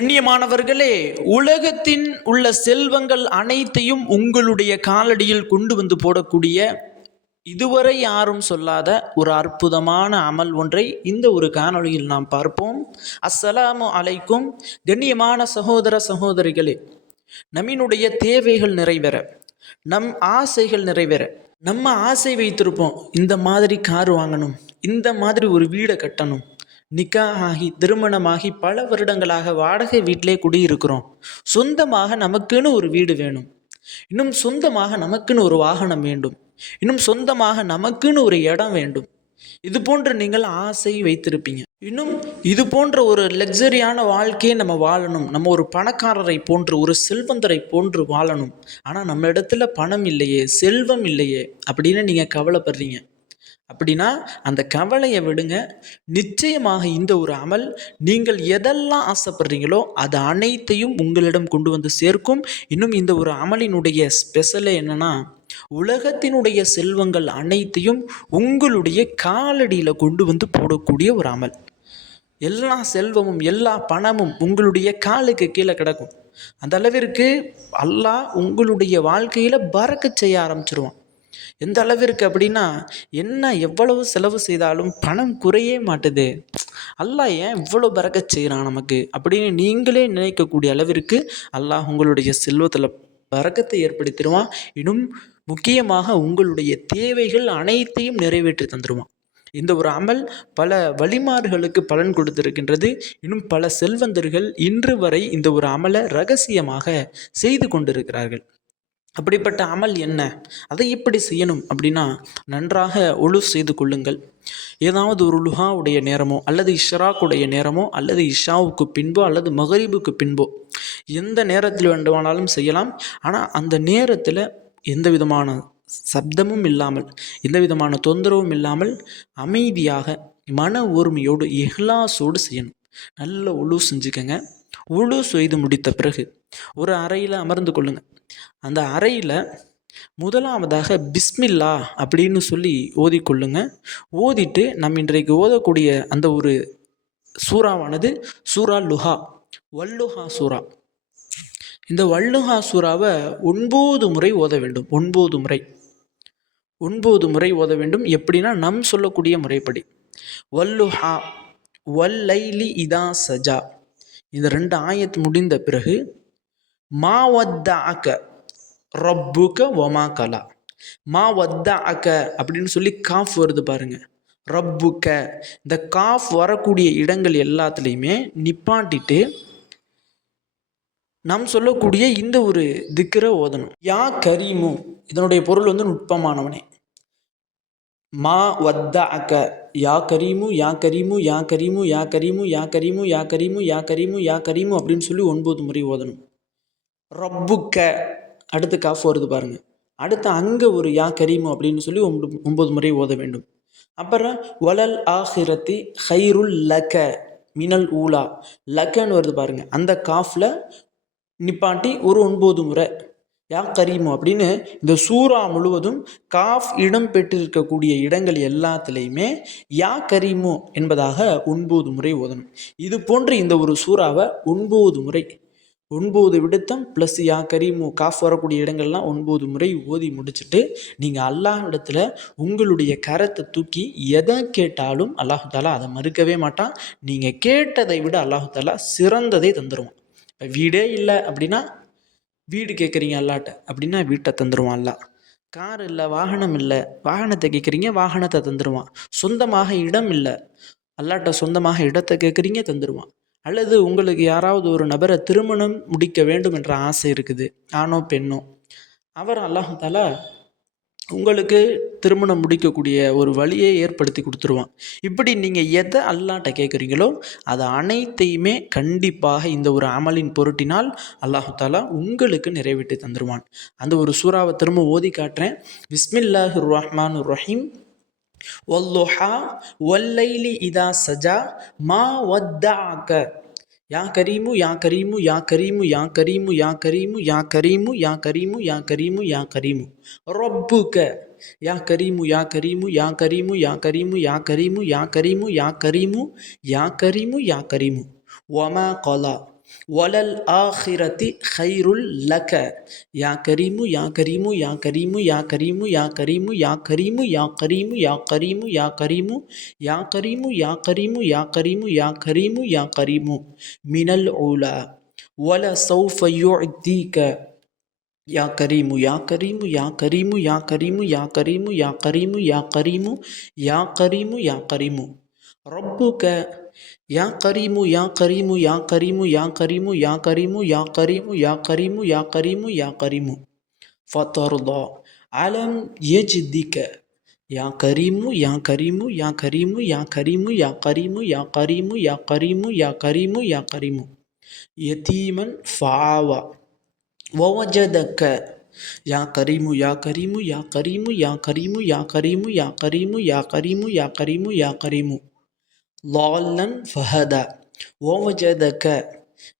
கண்ணியமானவர்களே உலகத்தின் உள்ள செல்வங்கள் அனைத்தையும் உங்களுடைய காலடியில் கொண்டு வந்து போடக்கூடிய இதுவரை யாரும் சொல்லாத ஒரு அற்புதமான அமல் ஒன்றை இந்த ஒரு காணொளியில் நாம் பார்ப்போம். அஸ்ஸலாமு அலைக்கும். கண்ணியமான சகோதர சகோதரிகளே நம்மினுடைய தேவைகள் நிறைவேற நம் ஆசைகள் நிறைவேற. நம்ம ஆசை வைத்திருப்போம். இந்த மாதிரி கார் வாங்கணும் இந்த மாதிரி ஒரு வீடை கட்டணும். நிக்கா ஆகி திருமணமாகி பல வருடங்களாக வாடகை வீட்டிலே குடியிருக்கிறோம். சொந்தமாக நமக்குன்னு ஒரு வீடு வேணும். இன்னும் சொந்தமாக நமக்குன்னு ஒரு வாகனம் வேண்டும். இன்னும் சொந்தமாக நமக்குன்னு ஒரு இடம் வேண்டும். இது போன்று நீங்கள் ஆசை வைத்திருப்பீங்க. இன்னும் இது போன்ற ஒரு லக்ஸரியான வாழ்க்கையை நம்ம வாழணும். நம்ம ஒரு பணக்காரரை போன்று ஒரு செல்வந்தரை போன்று வாழணும். ஆனால் நம்ம இடத்துல பணம் இல்லையே செல்வம் இல்லையே அப்படின்னு நீங்கள் கவலைப்படுறீங்க. அப்படின்னா அந்த கவலையை விடுங்க. நிச்சயமாக இந்த ஒரு அமல் நீங்கள் எதெல்லாம் ஆசைப்படுறீங்களோ அது அனைத்தையும் உங்களிடம் கொண்டு வந்து சேர்க்கும். இன்னும் இந்த ஒரு அமலினுடைய ஸ்பெஷலே என்னன்னா உலகத்தினுடைய செல்வங்கள் அனைத்தையும் உங்களுடைய காலடியில் கொண்டு வந்து போடக்கூடிய ஒரு அமல். எல்லா செல்வமும் எல்லா பணமும் உங்களுடைய காலுக்கு கீழே கிடக்கும். அந்த அளவிற்கு அல்லாஹ் உங்களுடைய வாழ்க்கையில் பறக்க செய்ய ஆரம்பிச்சிருவான். எந்த அளவிற்கு அப்படின்னா என்ன எவ்வளவு செலவு செய்தாலும் பணம் குறையே மாட்டுது. அல்லாஹ் ஏன் இவ்வளோ பறக்க செய்கிறான் நமக்கு? அப்படின்னு நீங்களே நினைக்கக்கூடிய அளவிற்கு அல்லாஹ் உங்களுடைய செல்வத்தில் பறக்கத்தை ஏற்படுத்திடுவான். இன்னும் முக்கியமாக உங்களுடைய தேவைகள் அனைத்தையும் நிறைவேற்றி தந்துடுவான் இந்த ஒரு அமல் பல வழிமாறுகளுக்கு பலன் கொடுத்திருக்கின்றது. இன்னும் பல செல்வந்தர்கள் இன்று வரை இந்த ஒரு அமலை ரகசியமாக செய்து கொண்டிருக்கிறார்கள். அப்படிப்பட்ட அமல் என்ன? அதை எப்படி செய்யணும் அப்படின்னா நன்றாக ஒழு செய்து கொள்ளுங்கள். ஏதாவது ஒரு லுஹாவுடைய நேரமோ அல்லது இஷ்ராக்குடைய நேரமோ அல்லது இஷாவுக்கு பின்போ அல்லது மகரீபுக்கு பின்போ எந்த நேரத்தில் வேண்டுமானாலும் செய்யலாம். ஆனால் அந்த நேரத்தில் எந்த விதமான சப்தமும் இல்லாமல் எந்த விதமான தொந்தரவும் இல்லாமல் அமைதியாக மன ஒருமையோடு எஹ்லாஸோடு செய்யணும். நல்ல உழு செஞ்சுக்கங்க. உழு செய்து முடித்த பிறகு ஒரு அறையில் அமர்ந்து கொள்ளுங்கள் அந்த அறையில் முதலாவதாக பிஸ்மில்லா அப்படின்னு சொல்லி ஓதிக்கொள்ளுங்க ஓதிட்டு நம் இன்றைக்கு ஓதக்கூடிய அந்த ஒரு சூறாவானது சூரா லுஹா வல்லுஹா சூரா இந்த வல்லுஹா சூறாவை ஒன்பது முறை ஓத வேண்டும். ஒன்பது முறை. ஒன்பது முறை ஓத வேண்டும். எப்படின்னா நம் சொல்லக்கூடிய முறைப்படி. வல்லுஹா வல்லைலி இதா சஜா. இந்த ரெண்டு ஆயத்து முடிந்த பிறகு மா வத்த அக்க ரப்புக்க ஒமா கலா. மா வத்த அக்க அப்படின்னு சொல்லி காஃப் வருது பாருங்க. ரப்புக்க இந்த காஃப் வரக்கூடிய இடங்கள் எல்லாத்துலேயுமே நிப்பாட்டிட்டு நாம் சொல்லக்கூடிய இந்த ஒரு திக்கரை ஓதணும். யா கரீமு இதனுடைய பொருள் வந்து நுட்பமானவனே. மா வத்த அக்க யா கரீமு யா கரீமு யா கரீமு யா கரீமு யா கரீமு யா கரீமு யா கரீமு யா கரீமு அப்படின்னு சொல்லி ஒன்பது முறை ஓதணும். ரப்புக்க அடுத்து காஃப் வருது பாருங்க. அடுத்து அங்கே ஒரு யா கரீமு அப்படின்னு சொல்லி ஒன்பது ஒன்பது முறை ஓத வேண்டும். அப்புறம் வலல் ஆஹிரத்தி ஹைருல் லக மினல் ஊலா. லக்கன்னு வருது பாருங்க. அந்த காஃபில் நிப்பாட்டி ஒரு ஒன்பது முறை யா கரீமு அப்படின்னு இந்த சூறா முழுவதும் காஃப் இடம் பெற்றிருக்கக்கூடிய இடங்கள் எல்லாத்துலேயுமே யா கரீமு என்பதாக ஒன்பது முறை ஓதணும். இது போன்று இந்த ஒரு சூறாவை ஒன்பது முறை ஒன்பது விடுத்தம் ப்ளஸ் யா கரீமு காஃப் வரக்கூடிய இடங்கள்லாம் ஒன்பது முறை ஓதி முடிச்சுட்டு நீங்கள் அல்லாஹ் இடத்துல உங்களுடைய கரத்தை தூக்கி எதை கேட்டாலும் அல்லாஹு தாலா அதை மறுக்கவே மாட்டான். நீங்கள் கேட்டதை விட அல்லாஹு தாலா சிறந்ததை தந்துடுவான் இப்போ வீடே இல்லை அப்படின்னா வீடு கேட்குறீங்க அல்லாட்ட அப்படின்னா வீட்டை தந்துடுவான் அல்லா கார் இல்லை வாகனம் இல்லை வாகனத்தை கேட்குறீங்க வாகனத்தை தந்துடுவான் சொந்தமாக இடம் இல்லை அல்லாட்ட சொந்தமாக இடத்தை கேட்குறீங்க தந்துடுவான் அல்லது உங்களுக்கு யாராவது ஒரு நபரை திருமணம் முடிக்க வேண்டும் என்ற ஆசை இருக்குது ஆணோ பெண்ணோ? அவர் அல்லாஹு தாலா உங்களுக்கு திருமணம் முடிக்கக்கூடிய ஒரு வழியை ஏற்படுத்தி கொடுத்துருவான். இப்படி நீங்கள் எதை அல்லாட்ட கேட்குறீங்களோ அது அனைத்தையுமே கண்டிப்பாக இந்த ஒரு அமலின் பொருட்டினால் அல்லாஹு தாலா உங்களுக்கு நிறைவேற்றி தந்துடுவான் அந்த ஒரு சூறாவை திரும்ப ஓதி காட்டுறேன். பிஸ்மில்லாஹு ரஹ்மான் ரஹீம். வல்லுஹா வல்லைலி இதா சஜா மா வத்தாக்க யா கரீமு யா கரீமு யா கரீமு யா கரீமு யா கரீமு யா கரீமு யா கரீமு யா கரீமு யா கரீமு ரப்புக்க யா கரீமு யா கரீமு யா கரீமு யா கரீமு யா கரீமு யா கரீமு யா கரீமு யா கரீமு யா கரீமு ஒமா கொலா வலல் ஆஹிரதி ஹைருல் லக யா கரீமு யா கரீமு யா கரீமு யா கரீமு யா கரீமு யா கரீமு யா கரீமு யா கரீமு யா கரீமு யா கரீமு யா கரீமு யா கரீமு யா கரீமு யா கரீமு மினல் ஊலா வல சௌஃப யுஅத்தீக யா கரீமு யா கரீமு யா கரீமு யா கரீமு யா கரீமு யா கரீமு யா கரீமு யா கரீமு யா கரீமு ரப்புக يا كريم يا كريم يا كريم يا كريم يا كريم يا كريم يا كريم يا كريم يا كريم فترضى علم يجدك يا كريم يا كريم يا كريم يا كريم يا كريم يا كريم يا كريم يا كريم يا كريم يتيما فعاوى ووجدك يا كريم يا كريم يا كريم يا كريم يا كريم يا كريم يا كريم يا كريم يا كريم ضالا فهدى ووجدك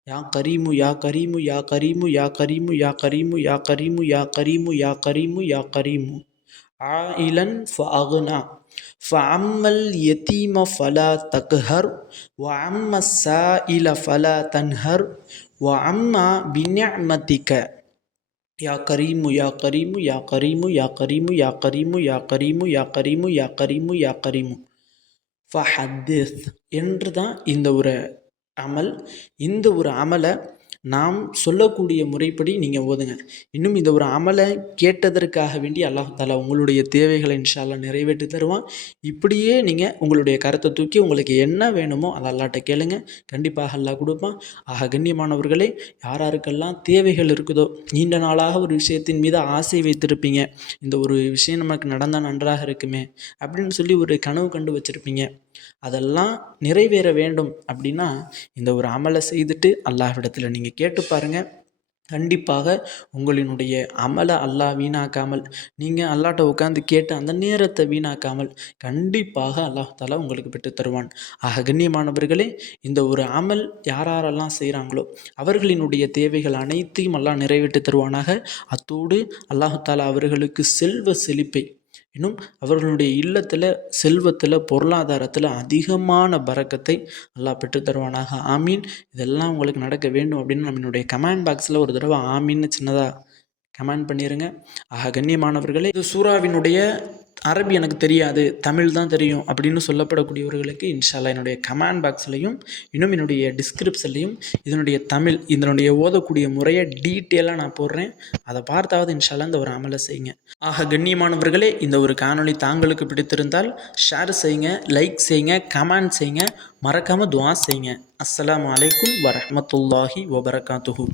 يا كريم يا كريم يا كريم يا كريم يا كريم يا كريم يا كريم يا كريم يا كريم عائلا فأغنى فعم اليتيم فلا تقهر وعم السائل فلا تنهر وعم بنعمتك يا كريم يا كريم يا كريم يا كريم يا كريم يا كريم يا كريم يا كريم يا كريم ஃபஹத்திஸ் என்று தான் இந்த ஒரு அமல். இந்த ஒரு அமலை நாம் சொல்லக்கூடிய முறைப்படி நீங்கள் ஓதுங்க. இன்னும் இந்த ஒரு அமலை கேட்டதற்காக வேண்டி அல்லாஹ் தாலா உங்களுடைய தேவைகளை இன்ஷால்லா நிறைவேற்றி தருவான். இப்படியே நீங்கள் உங்களுடைய கருத்தை தூக்கி உங்களுக்கு என்ன வேணுமோ அதை அல்லாட்ட கேளுங்க. கண்டிப்பாக அல்லா கொடுப்பான். ஆக கண்ணியமானவர்களே யாராருக்கெல்லாம் தேவைகள் இருக்குதோ நீண்ட நாளாக ஒரு விஷயத்தின் மீது ஆசை வைத்திருப்பீங்க. இந்த ஒரு விஷயம் நமக்கு நடந்தால் நன்றாக இருக்குமே அப்படின்னு சொல்லி ஒரு கனவு கண்டு வச்சுருப்பீங்க. அதெல்லாம் நிறைவேற வேண்டும் அப்படின்னா இந்த ஒரு அமலை செய்துட்டு அல்லாஹ்விடத்தில் நீங்கள் கேட்டு பாருங்கள் கண்டிப்பாக உங்களினுடைய அமலை அல்லாஹ் வீணாக்காமல் நீங்கள் அல்லாட்ட உட்காந்து கேட்டு அந்த நேரத்தை வீணாக்காமல் கண்டிப்பாக அல்லாஹ் தாலா உங்களுக்கு பெற்று தருவான். ஆக கண்ணியமானவர்களே இந்த ஒரு அமல் யாரெல்லாம் செய்கிறாங்களோ அவர்களினுடைய தேவைகள் அனைத்தையும் அல்லாஹ் நிறைவேற்றி தருவானாக. அத்தோடு அல்லாஹு தாலா அவர்களுக்கு செல்வ செழிப்பை இன்னும் அவர்களுடைய இல்லத்தில் செல்வத்தில் பொருளாதாரத்தில் அதிகமான பறக்கத்தை நல்லா பெற்றுத்தருவானாக ஆமீன். இதெல்லாம் உங்களுக்கு நடக்க வேண்டும் அப்படின்னு நம்மளுடைய கமெண்ட் பாக்ஸில் ஒரு தடவை ஆமீன்னு சின்னதாக கமெண்ட் பண்ணிடுங்க ஆக கண்ணியமானவர்களே இது சூறாவினுடைய அரபி எனக்கு தெரியாது தமிழ் தான் தெரியும் அப்படின்னு சொல்லப்படக்கூடியவர்களுக்கு இன்ஷால்லா என்னுடைய கமெண்ட் பாக்ஸ்லையும் இன்னும் என்னுடைய டிஸ்கிரிப்ஷன்லையும் இதனுடைய தமிழ் இதனுடைய ஓதக்கூடிய முறையை டீட்டெயிலாக நான் போடுறேன். அதை பார்த்தாவது இன்ஷால்லா இந்த ஒரு அமலை செய்யுங்க. ஆக கண்ணியமானவர்களே இந்த ஒரு காணொளி தாங்களுக்கு பிடித்திருந்தால் ஷேர் செய்யுங்க லைக் செய்யுங்க கமெண்ட் செய்யுங்க மறக்காமல் துவா செய்யுங்க. அஸ்லாம் வலைக்கும் வரமத்துல்லாஹி வபரகாத்துஹூ.